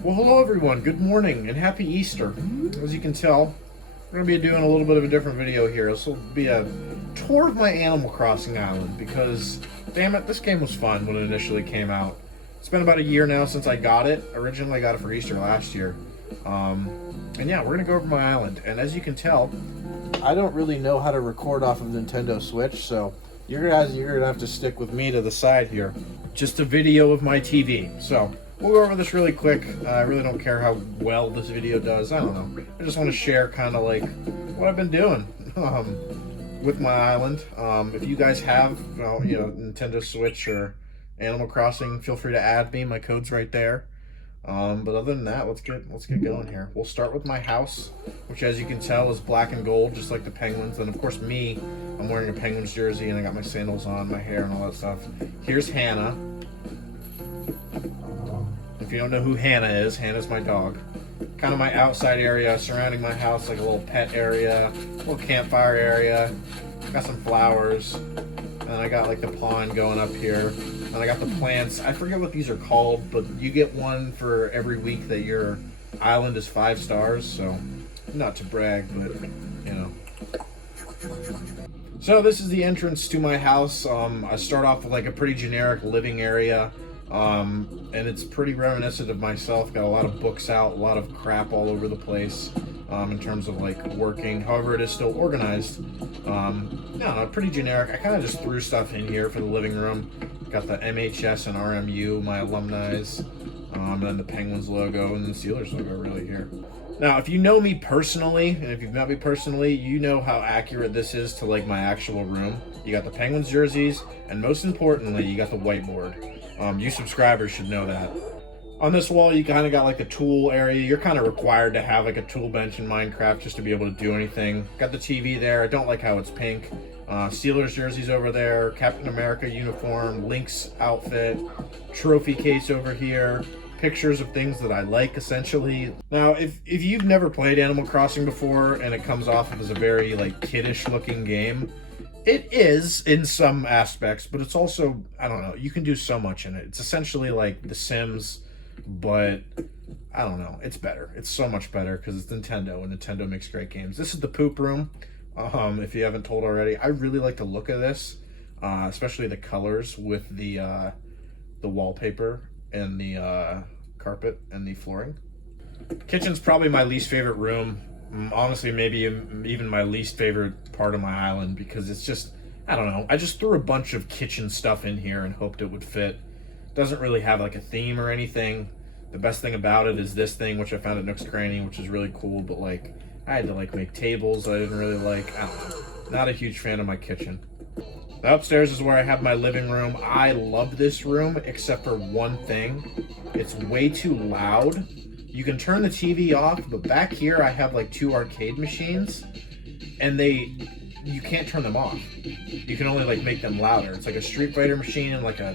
Well, hello everyone. Good morning and happy Easter. As you can tell, we're going to be doing a little bit of a different video here. This will be a tour of my Animal Crossing island because, damn it, this game was fun when it initially came out. It's been about a year now since I got it. Originally, I got it for Easter last year. And yeah, we're going to go over my island. And as you can tell, I don't really know how to record off of Nintendo Switch, so you're gonna have to stick with me to the side here. Just a video of my TV. So we'll go over this really quick. I really don't care how well this video does. I don't know. I just want to share kind of like what I've been doing with my island. If you guys have, Nintendo Switch or Animal Crossing, feel free to add me. My code's right there. But other than that, let's get going here. We'll start with my house, which as you can tell is black and gold, just like the Penguins. And of course me, I'm wearing a Penguins jersey and I got my sandals on, my hair and all that stuff. Here's Hannah. If you don't know who Hannah is, Hannah's my dog. Kind of my outside area surrounding my house, like a little pet area, a little campfire area. Got some flowers. And I got like the pond going up here. And I got the plants. I forget what these are called, but you get one for every week that your island is 5 stars. So, not to brag, but, you know. So this is the entrance to my house. I start off with like a pretty generic living area. And it's pretty reminiscent of myself. Got a lot of books out, a lot of crap all over the place in terms of like working. However, it is still organized. No, pretty generic. I kind of just threw stuff in here for the living room. Got the MHS and RMU, my alumni's, and then the Penguins logo and the Steelers logo really here. Now, if you know me personally, and if you've met me personally, you know how accurate this is to like my actual room. You got the Penguins jerseys, and most importantly, you got the whiteboard. You subscribers should know that. On this wall, you kind of got like a tool area. You're kind of required to have like a tool bench in Minecraft just to be able to do anything. Got the TV there. I don't like how it's pink. Steelers jerseys over there. Captain America uniform. Link's outfit. Trophy case over here. Pictures of things that I like, essentially. Now, if you've never played Animal Crossing before and it comes off as a very like kiddish looking game, it is in some aspects, but it's also, I don't know, you can do so much in it. It's essentially like The Sims, but I don't know, it's better. It's so much better because it's Nintendo, and Nintendo makes great games. This is the poop room, if you haven't told already. I really like the look of this, especially the colors with the wallpaper and the carpet and the flooring. Kitchen's probably my least favorite room. Honestly, maybe even my least favorite part of my island, because it's just, I don't know, I just threw a bunch of kitchen stuff in here and hoped it would fit. Doesn't really have like a theme or anything. The best thing about it is this thing, which I found at Nook's Cranny, which is really cool, but like I had to like make tables I didn't really like. I don't know. Not a huge fan of my kitchen. The upstairs is where I have my living room. I love this room except for one thing. It's way too loud. You can turn the TV off, but back here I have like 2 arcade machines, and you can't turn them off. You can only like make them louder. It's like a Street Fighter machine and like a,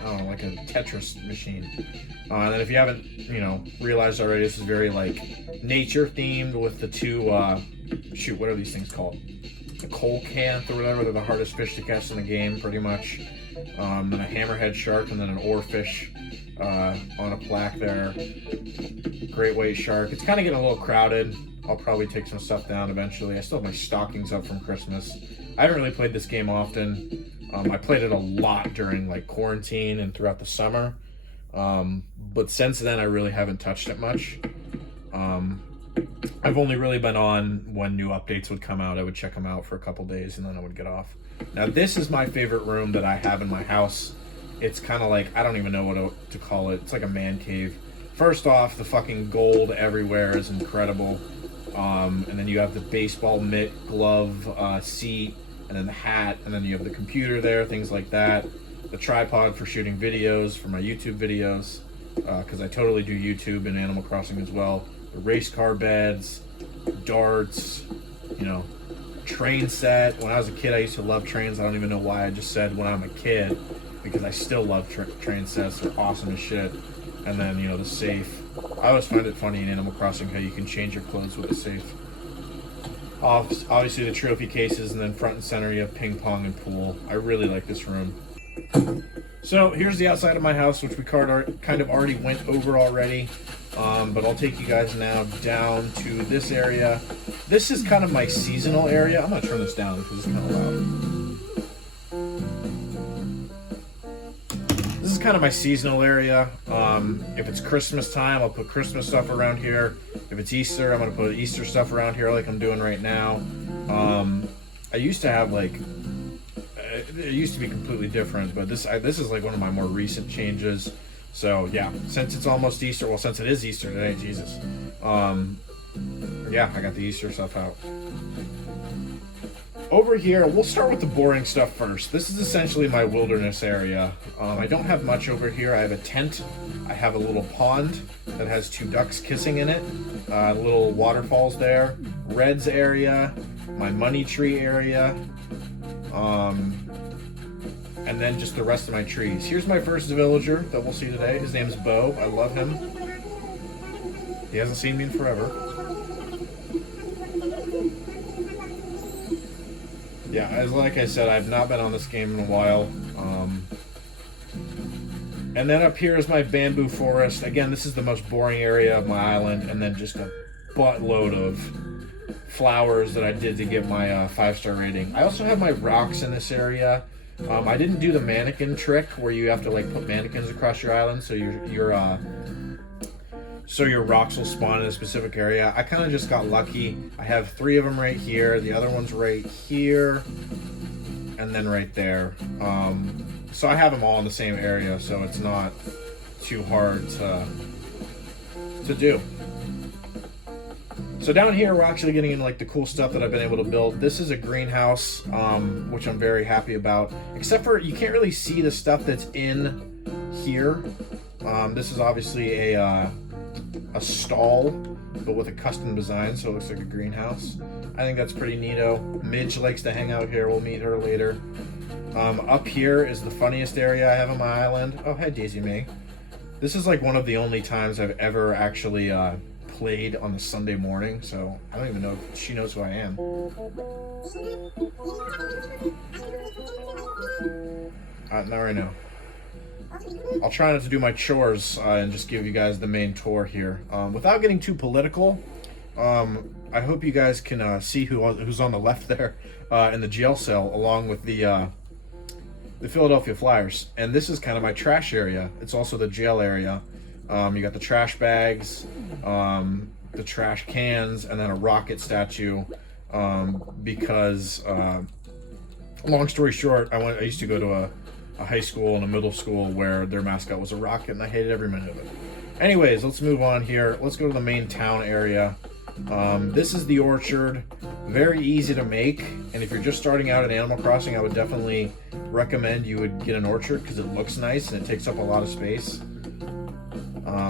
I don't know, like a Tetris machine. And then if you haven't, realized already, this is very like nature themed with the 2, what are these things called? The coelacanth or whatever. They're the hardest fish to catch in the game, pretty much. Then a hammerhead shark, and then an oarfish on a plaque there. Great white shark. It's kind of getting a little crowded. I'll probably take some stuff down eventually. I still have my stockings up from Christmas. I haven't really played this game often. I played it a lot during like quarantine and throughout the summer. But since then, I really haven't touched it much. I've only really been on when new updates would come out. I would check them out for a couple days and then I would get off. Now, this is my favorite room that I have in my house. It's kind of like, I don't even know what to call it. It's like a man cave. First off, the fucking gold everywhere is incredible. And then you have the baseball mitt, glove, seat, and then the hat, and then you have the computer there, things like that. The tripod for shooting videos, for my YouTube videos, because I totally do YouTube and Animal Crossing as well. The race car beds, darts, train set. When I was a kid, I used to love trains. I don't even know why I just said when I'm a kid, because I still love train sets. They're awesome as shit. And then, the safe. I always find it funny in Animal Crossing how you can change your clothes with the safe. Obviously the trophy cases, and then front and center you have ping pong and pool. I really like this room. So here's the outside of my house, which we kind of already went over already. But I'll take you guys now down to this area. This is kind of my seasonal area. I'm gonna turn this down because it's kind of loud. This is kind of my seasonal area. If it's Christmas time, I'll put Christmas stuff around here. If it's Easter, I'm gonna put Easter stuff around here like I'm doing right now. I used to have like, it used to be completely different, but this is like one of my more recent changes. So yeah, since it's almost Easter, well, since it is Easter today, Jesus. Yeah, I got the Easter stuff out. Over here, we'll start with the boring stuff first. This is essentially my wilderness area. I don't have much over here. I have a tent. I have a little pond that has 2 ducks kissing in it. Little waterfalls there. Red's area. My money tree area. And then just the rest of my trees. Here's my first villager that we'll see today. His name's Bo. I love him. He hasn't seen me in forever. Yeah, like I said, I've not been on this game in a while. And then up here is my bamboo forest. Again, this is the most boring area of my island. And then just a buttload of flowers that I did to get my 5-star rating. I also have my rocks in this area. I didn't do the mannequin trick where you have to like put mannequins across your island so your rocks will spawn in a specific area. I kind of just got lucky. I have 3 of them right here. The other one's right here, and then right there. So I have them all in the same area, so it's not too hard to do. So down here, we're actually getting into like the cool stuff that I've been able to build. This is a greenhouse, which I'm very happy about. Except for you can't really see the stuff that's in here. This is obviously a stall, but with a custom design, so it looks like a greenhouse. I think that's pretty neato. Midge likes to hang out here. We'll meet her later. Up here is the funniest area I have on my island. Oh, hi, Daisy May. This is like one of the only times I've ever actually played on a Sunday morning, so I don't even know if she knows who I am. Now I know. I'll try not to do my chores and just give you guys the main tour here. Without getting too political, I hope you guys can see who's on the left there in the jail cell, along with the Philadelphia Flyers. And this is kind of my trash area. It's also the jail area. You got the trash bags, the trash cans, and then a rocket statue. Because, long story short, I used to go to a high school and a middle school where their mascot was a rocket, and I hated every minute of it. Anyways, let's move on here. Let's go to the main town area. This is the orchard. Very easy to make, and if you're just starting out in Animal Crossing, I would definitely recommend you would get an orchard because it looks nice and it takes up a lot of space.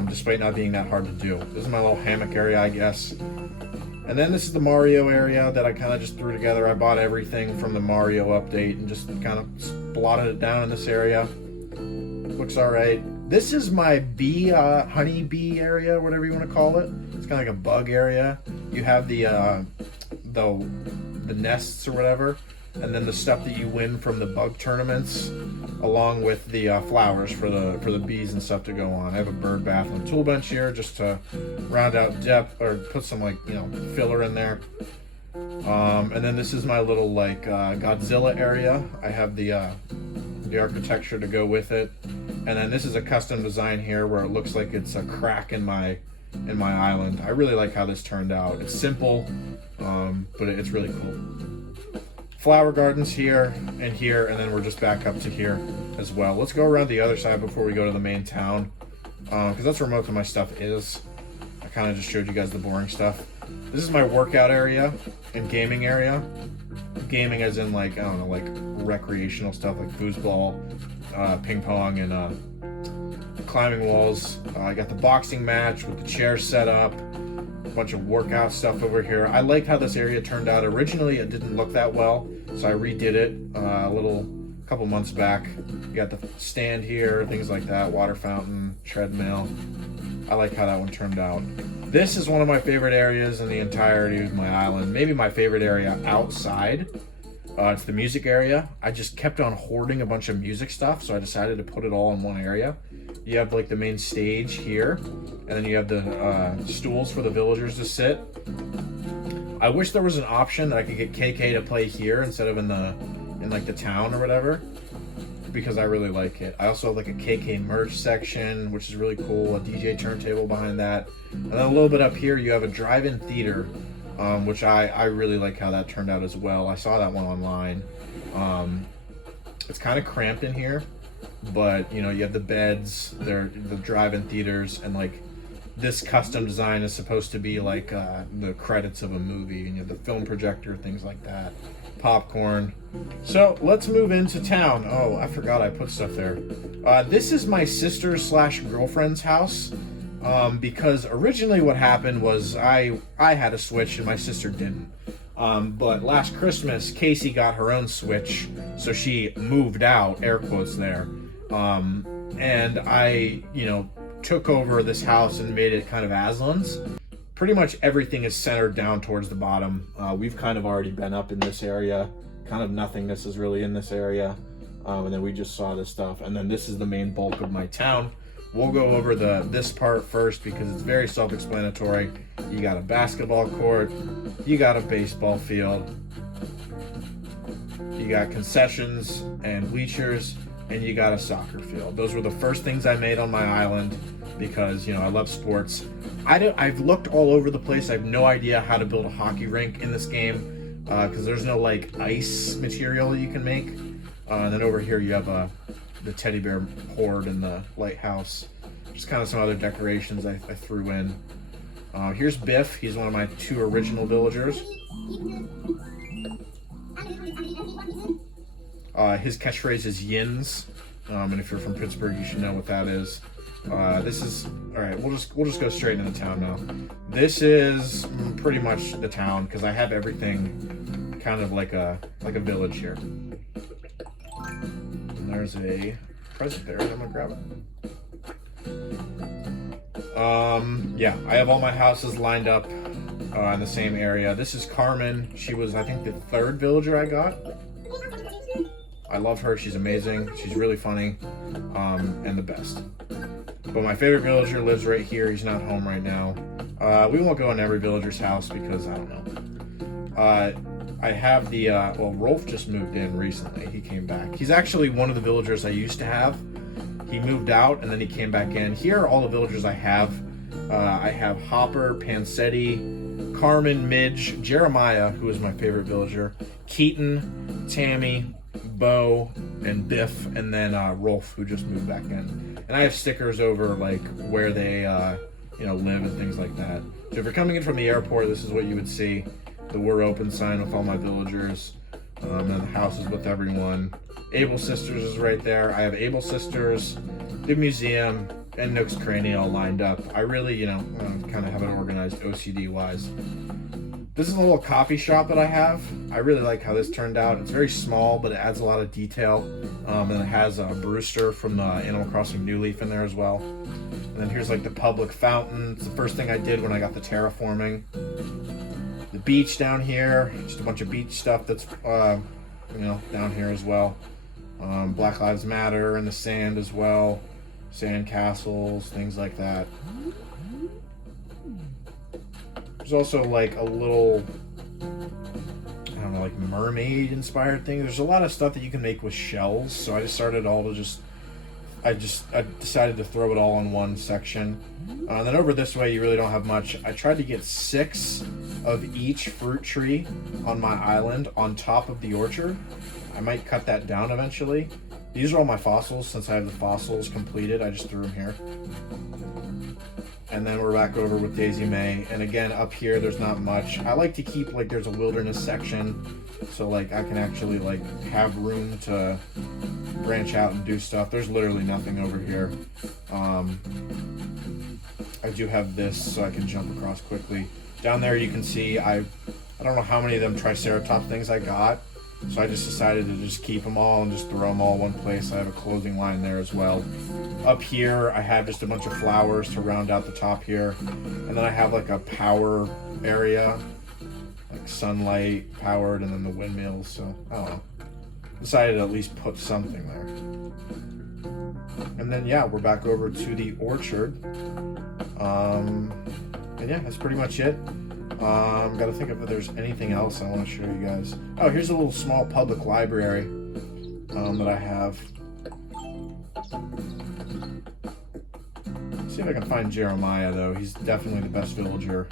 Despite not being that hard to do. This is my little hammock area, I guess. And then this is the Mario area that I kind of just threw together. I bought everything from the Mario update and just kind of blotted it down in this area. Looks alright. This is my honey bee area, whatever you want to call it. It's kind of like a bug area. You have the nests or whatever, and then the stuff that you win from the bug tournaments, along with the flowers for the bees and stuff to go on. I have a bird bath and tool bench here just to round out depth or put some filler in there. And then this is my little Godzilla area. I have the architecture to go with it, and then this is a custom design here where it looks like it's a crack in my island. I really like how this turned out. It's simple, but it's really cool. Flower gardens here, and then we're just back up to here as well. Let's go around the other side before we go to the main town, because that's where most of my stuff is. I kind of just showed you guys the boring stuff. This is my workout area and gaming area. Gaming as in recreational stuff like foosball, ping pong, and climbing walls. I got the boxing match with the chairs set up. Bunch of workout stuff over here. I like how this area turned out. Originally it didn't look that well, so I redid it a couple months back. You got the stand here, things like that, water fountain, treadmill. I like how that one turned out. This is one of my favorite areas in the entirety of my island. Maybe my favorite area outside. It's the music area. I just kept on hoarding a bunch of music stuff, so I decided to put it all in one area. You have like the main stage here, and then you have the stools for the villagers to sit. I wish there was an option that I could get KK to play here instead of in like the town or whatever, because I really like it. I also have like a KK merch section, which is really cool, a DJ turntable behind that. And then a little bit up here, you have a drive-in theater, which I really like how that turned out as well. I saw that one online. It's kind of cramped in here, but you know, you have the beds, the drive-in theaters, and like this custom design is supposed to be like the credits of a movie, and you have the film projector, things like that, popcorn. So let's move into town. Oh, I forgot I put stuff there. This is my sister slash girlfriend's house, because originally what happened was I had a Switch and my sister didn't. But last Christmas, Casey got her own Switch, so she moved out, air quotes there. And I, you know, took over this house and made it kind of Aslan's. Pretty much everything is centered down towards the bottom. We've kind of already been up in this area. Kind of nothingness is really in this area. And then we just saw this stuff. And then this is the main bulk of my town. We'll go over this part first because it's very self-explanatory. You got a basketball court, you got a baseball field, you got concessions and bleachers, and you got a soccer field. Those were the first things I made on my island because, you know, I love sports. I've looked all over the place. I have no idea how to build a hockey rink in this game because there's no like ice material you can make. And then over here you have the teddy bear horde and the lighthouse. Just kind of some other decorations I threw in. Here's Biff. He's one of my 2 original villagers. His catchphrase is yins, and if you're from Pittsburgh, you should know what that is. This is all right. We'll just go straight into town now. This is pretty much the town because I have everything kind of like a village here. And there's a present there, and I'm gonna grab it. Yeah, I have all my houses lined up in the same area. This is Carmen. She was, I think, the 3rd villager I got. I love her. She's amazing. She's really funny, and the best. But my favorite villager lives right here. He's not home right now. We won't go in every villager's house because I don't know. I have the, well, Rolf just moved in recently. He came back. He's actually one of the villagers I used to have. He moved out and then he came back in. Here are all the villagers I have. I have Hopper, Pansetti, Carmen, Midge, Jeremiah, who is my favorite villager, Keaton, Tammy, Bo, and Biff, and then Rolf, who just moved back in. And I have stickers over like where they you know, live and things like that. So if you're coming in from the airport, this is what you would see. The "We're Open" sign with all my villagers. And the houses with everyone. Able Sisters is right there. I have Able Sisters, the museum, and Nook's Cranny all lined up. I really, you know, kind of have it organized OCD-wise. This is a little coffee shop that I have. I really like how this turned out. It's very small, but it adds a lot of detail. And it has a Brewster from the Animal Crossing New Leaf in there as well. And then here's like the public fountain. It's the first thing I did when I got the terraforming. The beach down here, just a bunch of beach stuff that's, you know, down here as well. Black Lives Matter in the sand as well. Sand castles, things like that. There's also like a little, I don't know, like mermaid inspired thing. There's a lot of stuff that you can make with shells. So I just started all to I decided to throw it all in one section. And then over this way, you really don't have much. I tried to get 6 of each fruit tree on my island on top of the orchard. I might cut that down eventually. These are all my fossils. Since I have the fossils completed, I just threw them here. And then we're back over with Daisy May. And again, up here, there's not much. I like to keep, like, there's a wilderness section. So, like, I can actually, like, have room to branch out and do stuff. There's literally nothing over here. I do have this so I can jump across quickly. Down there you can see I don't know how many of them Triceratop things I got. So I just decided to just keep them all and just throw them all in one place. I have a clothing line there as well. Up here, I have just a bunch of flowers to round out the top here. And then I have like a power area, like sunlight powered, and then the windmills. So, I don't know. Decided to at least put something there. And then, yeah, we're back over to the orchard. And yeah, that's pretty much it. Gotta think if there's anything else I want to show you guys. Oh, here's a little small public library that I have. See if I can find Jeremiah, though. He's definitely the best villager.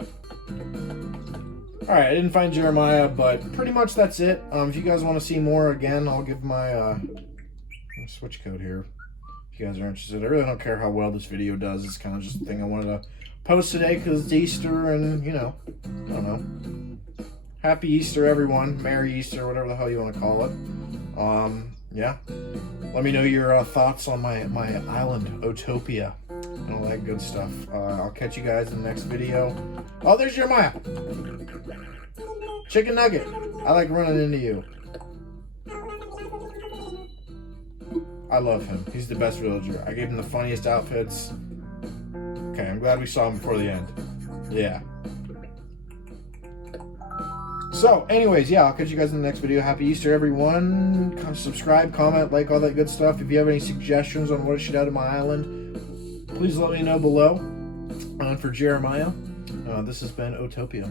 Alright, I didn't find Jeremiah, but pretty much that's it. If you guys want to see more, again, I'll give my switch code here if you guys are interested. I really don't care how well this video does. It's kind of just a thing I wanted to post today because it's Easter and, you know, I don't know. Happy Easter, everyone. Merry Easter, whatever the hell you want to call it. Yeah. Let me know your thoughts on my island, O-Topia, and all that good stuff. I'll catch you guys in the next video. Oh, there's Jeremiah. Chicken nugget. I like running into you. I love him. He's the best villager. I gave him the funniest outfits. Okay, I'm glad we saw him before the end. Yeah. So, anyways, yeah, I'll catch you guys in the next video. Happy Easter, everyone. Subscribe, comment, like, all that good stuff. If you have any suggestions on what I should add to my island, please let me know below. And for Jeremiah, this has been O-Topia.